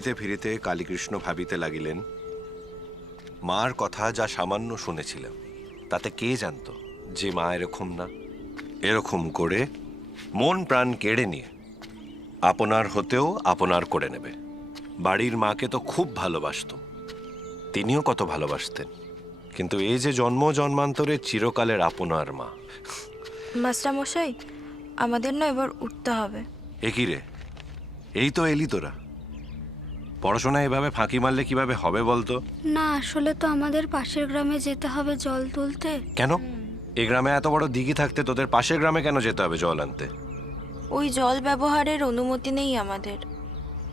ফিরিতে ফিরিতে কালীকৃষ্ণ ভাবিতে লাগিলেন, মার কথা যা সামান্য শুনেছিলাম তাতে কে জানতো যে মা এরকম না। এরকম করে মন প্রাণ কেড়ে নিয়ে আপনার হতেও আপনার করে নেবে। বাড়ির মাকে তো খুব ভালোবাসত, তিনিও কত ভালোবাসতেন, কিন্তু এই যে জন্ম জন্মান্তরে চিরকালের আপনার মা। মাস্টার মশাই, আমাদের না এবার উঠতে হবে। এ কি রে, এই তো এলি তোরা। পড়াশোনা এভাবে ফাঁকি মারলে কিভাবে হবে বলতো? না, আসলে তো আমাদের পাশের গ্রামে যেতে হবে জল তুলতে। কেন? এই গ্রামে এত বড় দিঘি থাকতে তোদের পাশের গ্রামে কেন যেতে হবে জল আনতে? ওই জল ব্যবহারের অনুমতি নেই আমাদের,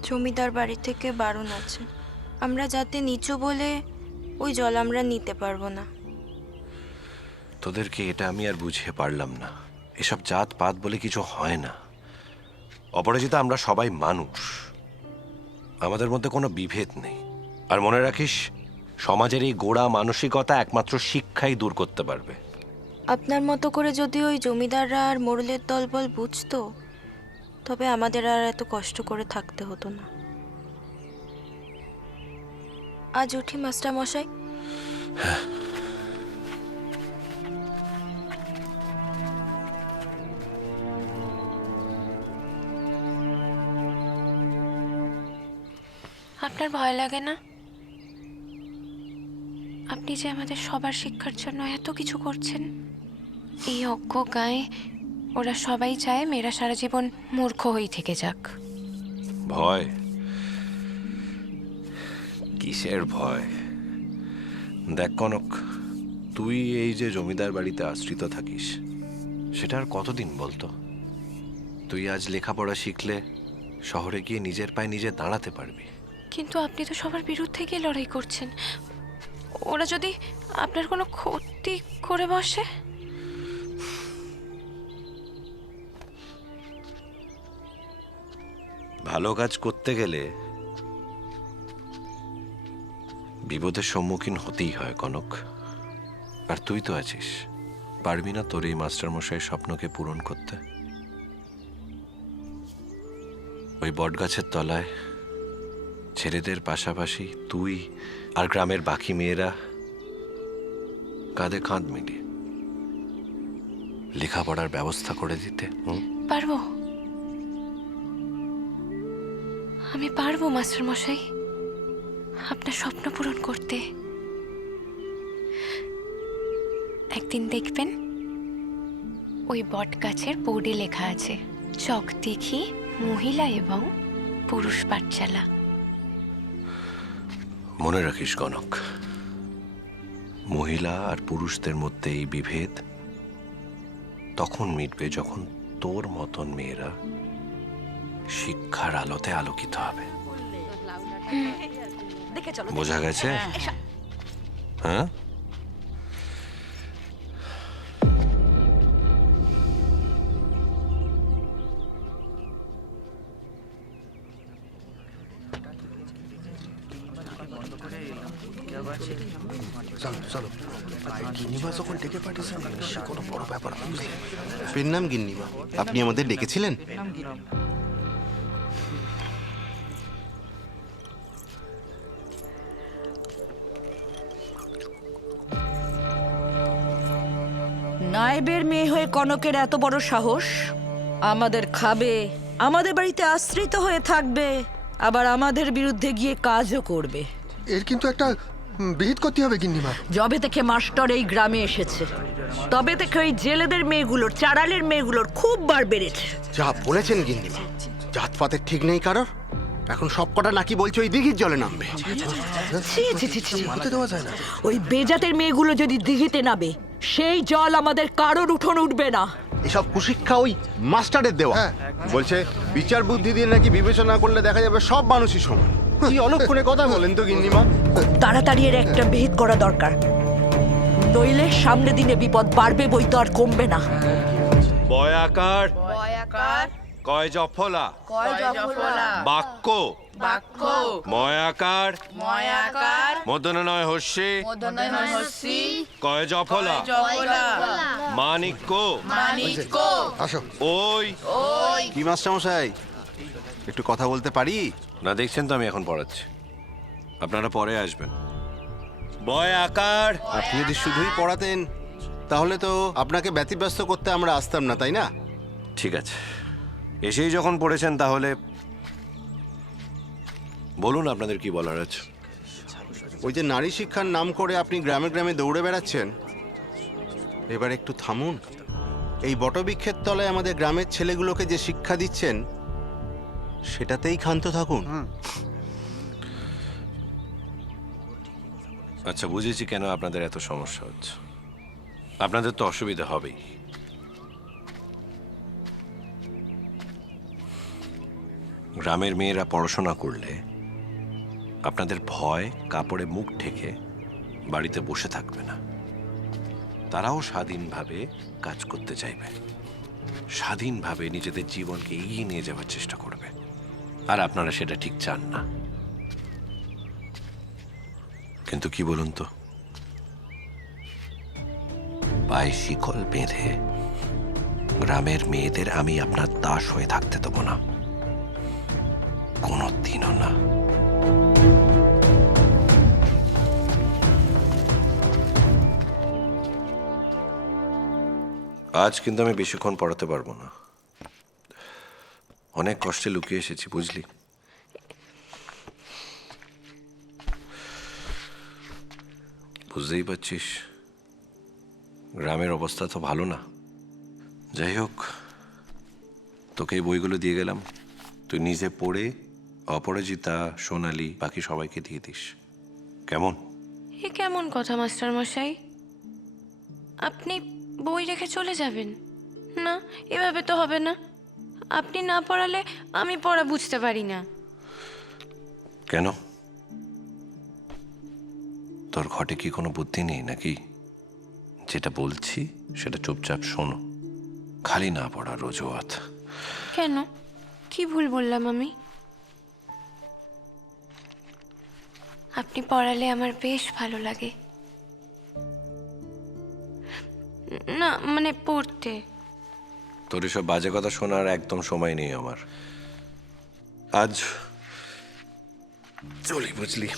জমিদার বাড়ি থেকে বারণ আছে। আমরা যাতে নিচু বলে ওই জল আমরা নিতে পারবো না। তোদেরকে এটা আমি আর বুঝিয়ে পারলাম না। এসব জাত পাত বলে কিছু হয় না। অপরাজিতা, আমরা সবাই মানুষ, আমাদের মধ্যে কোনো বিভেদ নেই। আর মনে রাখিস, সমাজের এই গোড়া মানসিকতা একমাত্র শিক্ষাই দূর করতে পারবে। আপনার মতো করে যদি ওই জমিদাররা আর মোড়লের দলবল বুঝতো, তবে আমাদের আর এত কষ্ট করে থাকতে হতো না। আজ উঠি মাস্টার মশাই। আপনার ভয় লাগে না? আপনি যে আমাদের সবার শিক্ষার জন্য এত কিছু করছেন। এই অজ্ঞ গায়ে ওরা সবাই চায় মেয়েরা সারা জীবন মূর্খ হয়ে থেকে যাক। ভয়? কিসের ভয়? দেখ কনক, তুই এই যে জমিদার বাড়িতে আশ্রিত থাকিস, সেটা আর কতদিন বলতো? তুই আজ লেখাপড়া শিখলে শহরে গিয়ে নিজের পায়ে নিজে দাঁড়াতে পারবি। কিন্তু আপনি তো সবার বিরুদ্ধে গিয়ে লড়াই করছেন। ওরা যদি আপনার কোনো ক্ষতি করে বসে? ভালো কাজ করতে গেলে বিপদের সম্মুখীন হতেই হয় কনক। আর তুই তো আছিস, পারবি না তোর এই মাস্টারমশাইয়ের স্বপ্নকে পূরণ করতে? ওই বটগাছের তলায় ছেলেদের পাশাপাশি তুই আর গ্রামের বাকি মেয়েরা কাঁধে কাঁধ মিলিয়ে লেখাপড়ার ব্যবস্থা করে দিতে। পারবো, আমি পারবো মাস্টার মশাই আপনার স্বপ্ন পূরণ করতে। একদিন দেখবেন ওই বট গাছের বোর্ডে লেখা আছে চকদিঘি মহিলা এবং পুরুষ পাঠশালা। মনে রাখিস কনক, মহিলা আর পুরুষদের মধ্যে এই বিভেদ তখন মিটবে যখন তোর মতন মেয়েরা শিক্ষার আলোতে আলোকিত হবে। বোঝা গেছে? হ্যাঁ, চলো চলো, গিন্নিমা যখন ডেকে পাঠিয়েছেন সে কোনো বড় ব্যাপার বুঝলে। ফের নাম গিন্নিমা, আপনি আমাদের ডেকেছিলেন? নায়েবের মেয়ে হয়ে কনকের এত বড় সাহস! আমাদের খাবে, আমাদের বাড়িতে আশ্রিত হয়ে থাকবে, আবার আমাদের বিরুদ্ধে গিয়ে কাজও করবে। এর কিন্তু একটা বিহিত করতে হবে গিন্নিমা। যবে থেকে মাস্টার এই গ্রামে এসেছে, তবে থেকে ওই জেলেদের মেয়েগুলোর, চাড়ালের মেয়েগুলোর খুব বার বেড়েছে। যা বলেছেন গিন্নিমা, জাতপাতের ঠিক নেই কারোর। এখন সব কটা নাকি বলছে ওই দিঘির জলে নামবে। ছি, ছি, ছি, ছি। হতে দেওয়া যায় না। ওই বেজাতের মেয়েগুলো যদি দিঘিতে নামে, সেই জল আমাদের কারোর উঠোন উঠবে না। এসব কুশিক্ষা ওই মাস্টারের দেওয়া। হ্যাঁ। বলছে বিচার বুদ্ধি দিয়ে নাকি বিবেচনা করলে দেখা যাবে সব মানুষই সমান। কি অলক্ষণে কথা বলেন তো গিন্নিমা। তাড়াতাড়ি এর একটা বিহিত করা দরকার, নইলে সামনে দিনে বিপদ বাড়বে বই তো আর কমবে না। বয়াকার কয় জফলা বাক্য ময়াকার মদন নয় হস্যি কয় জফলা মানিক্য আসো। ওই কি মাস্টারমশাই, একটু কথা বলতে পারি? না, দেখছেন তো আমি এখন পড়াচ্ছি, আপনারা পরে আসবেন। বয় আকার। আপনি যদি শুধুই পড়াতেন তাহলে তো আপনাকে ব্যতিব্যস্ত করতে আমরা আসতাম না, তাই না? ঠিক আছে, এসেই যখন পড়েছেন তাহলে বলুন আপনাদের কি বলার আছে। ওই যে নারী শিক্ষার নাম করে আপনি গ্রামে গ্রামে দৌড়ে বেড়াচ্ছেন, এবার একটু থামুন। এই বটবৃক্ষের তলায় আমাদের গ্রামের ছেলেগুলোকে যে শিক্ষা দিচ্ছেন সেটাতেই ক্ষান্ত থাকুন। আচ্ছা, বুঝেছি কেন আপনাদের এত সমস্যা হচ্ছে। আপনাদের তো অসুবিধা হবেই। গ্রামের মেয়েরা পড়াশোনা করলে আপনাদের ভয় কাপড়ে মুখ ঢেকে বাড়িতে বসে থাকবে না। তারাও স্বাধীনভাবে কাজ করতে চাইবে, স্বাধীনভাবে নিজেদের জীবনকে এগিয়ে নিয়ে যাওয়ার চেষ্টা করবে। আর আপনারা সেটা ঠিক চান না। কিন্তু কি বলুন তো, পায়ে শিকল বেঁধে গ্রামের মেয়েদের আমি আপনার দাস হয়ে থাকতে দেবো না, কোনোদিনও না। আজ কিন্তু আমি বেশিক্ষণ পড়াতে পারবো না, অনেক কষ্টে লুকিয়ে এসেছি, বুঝলি? বুঝতেই পারছিস গ্রামের অবস্থা তো ভালো না। যাই হোক, তোকে এই বইগুলো দিয়ে গেলাম, তুই নিজে পড়ে অপরাজিতা, সোনালি, বাকি সবাইকে দিয়ে দিস, কেমন? এ কেমন কথা মাস্টার মশাই? আপনি বই রেখে চলে যাবেন? না, এভাবে তো হবে না। আপনি না পড়ালে আমি পড়া বুঝতে পারি না। কেন, তোর ঘটে কি কোনো বুদ্ধি নেই নাকি? যেটা বলছি সেটা চুপচাপ শোনো, খালি না পড়া রোজওয়াত। কেন, কি ভুল বললাম আমি? আপনি পড়ালে আমার বেশ ভালো লাগে। না মানে পড়তে। তোর এসব বাজে কথা শোনার একদম সময় নেই আমার। আজ চলি, বুঝলি?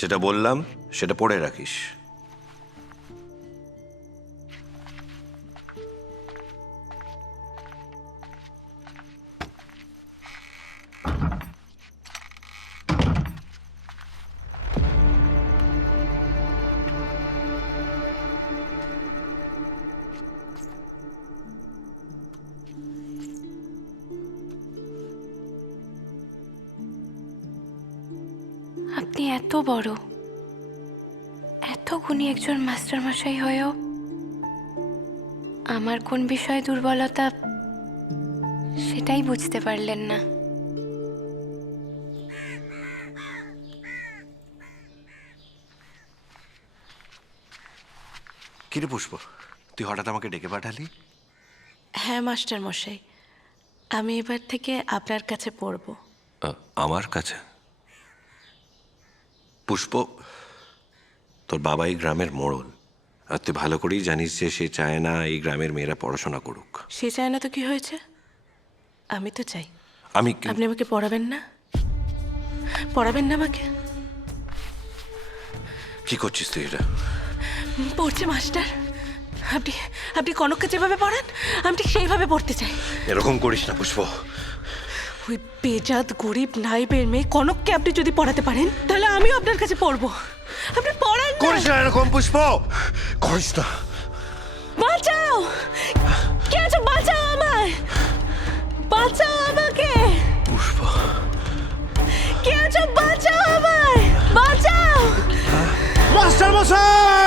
যেটা বললাম সেটা পড়ে রাখিস। আপনি এত বড়, এত গুণী একজন মাস্টার মশাই হয়েও আমার কোন বিষয়ে দুর্বলতা সেটাই বুঝতে পারলেন না। কিরে পুষ্প, তুই হঠাৎ আমাকে ডেকে পাঠালি? হ্যাঁ মাস্টার মশাই, আমি এবার থেকে আপনার কাছে পড়ব। আমার কাছে? পুষ্প, তোর বাবা এই গ্রামের মোড়ল, আর তুই ভালো করেই জানিস যে সে চায় না এই গ্রামের মেয়েরা পড়াশোনা করুক। সে চায় না তো কি হয়েছে, আমি তো চাই। আমি আপনি আমাকে পড়াবেন না? পড়াবেন না আমাকে? কি করছিস তুই এটা? পড়ছে মাস্টার। আপনি আপনি কনককে যেভাবে পড়ান আমি ঠিক সেইভাবে পড়তে চাই। এরকম করিস না পুষ্প। ওই বেজাত গরিব নাইবের মেয়ে কনককে আপনি যদি পড়াতে পারেন তাহলে আমিও আপনার কাছে পড়বো। আপনি পড়ান না। করিস না এরকম পুষ্প, করিস না। বাঁচাও, কে আছো? বাঁচাও আমায়, বাঁচাও আমাকে। পুষ্প, কে আছো? বাঁচাও আমায়, বাঁচাও। মাস্টার মশাই!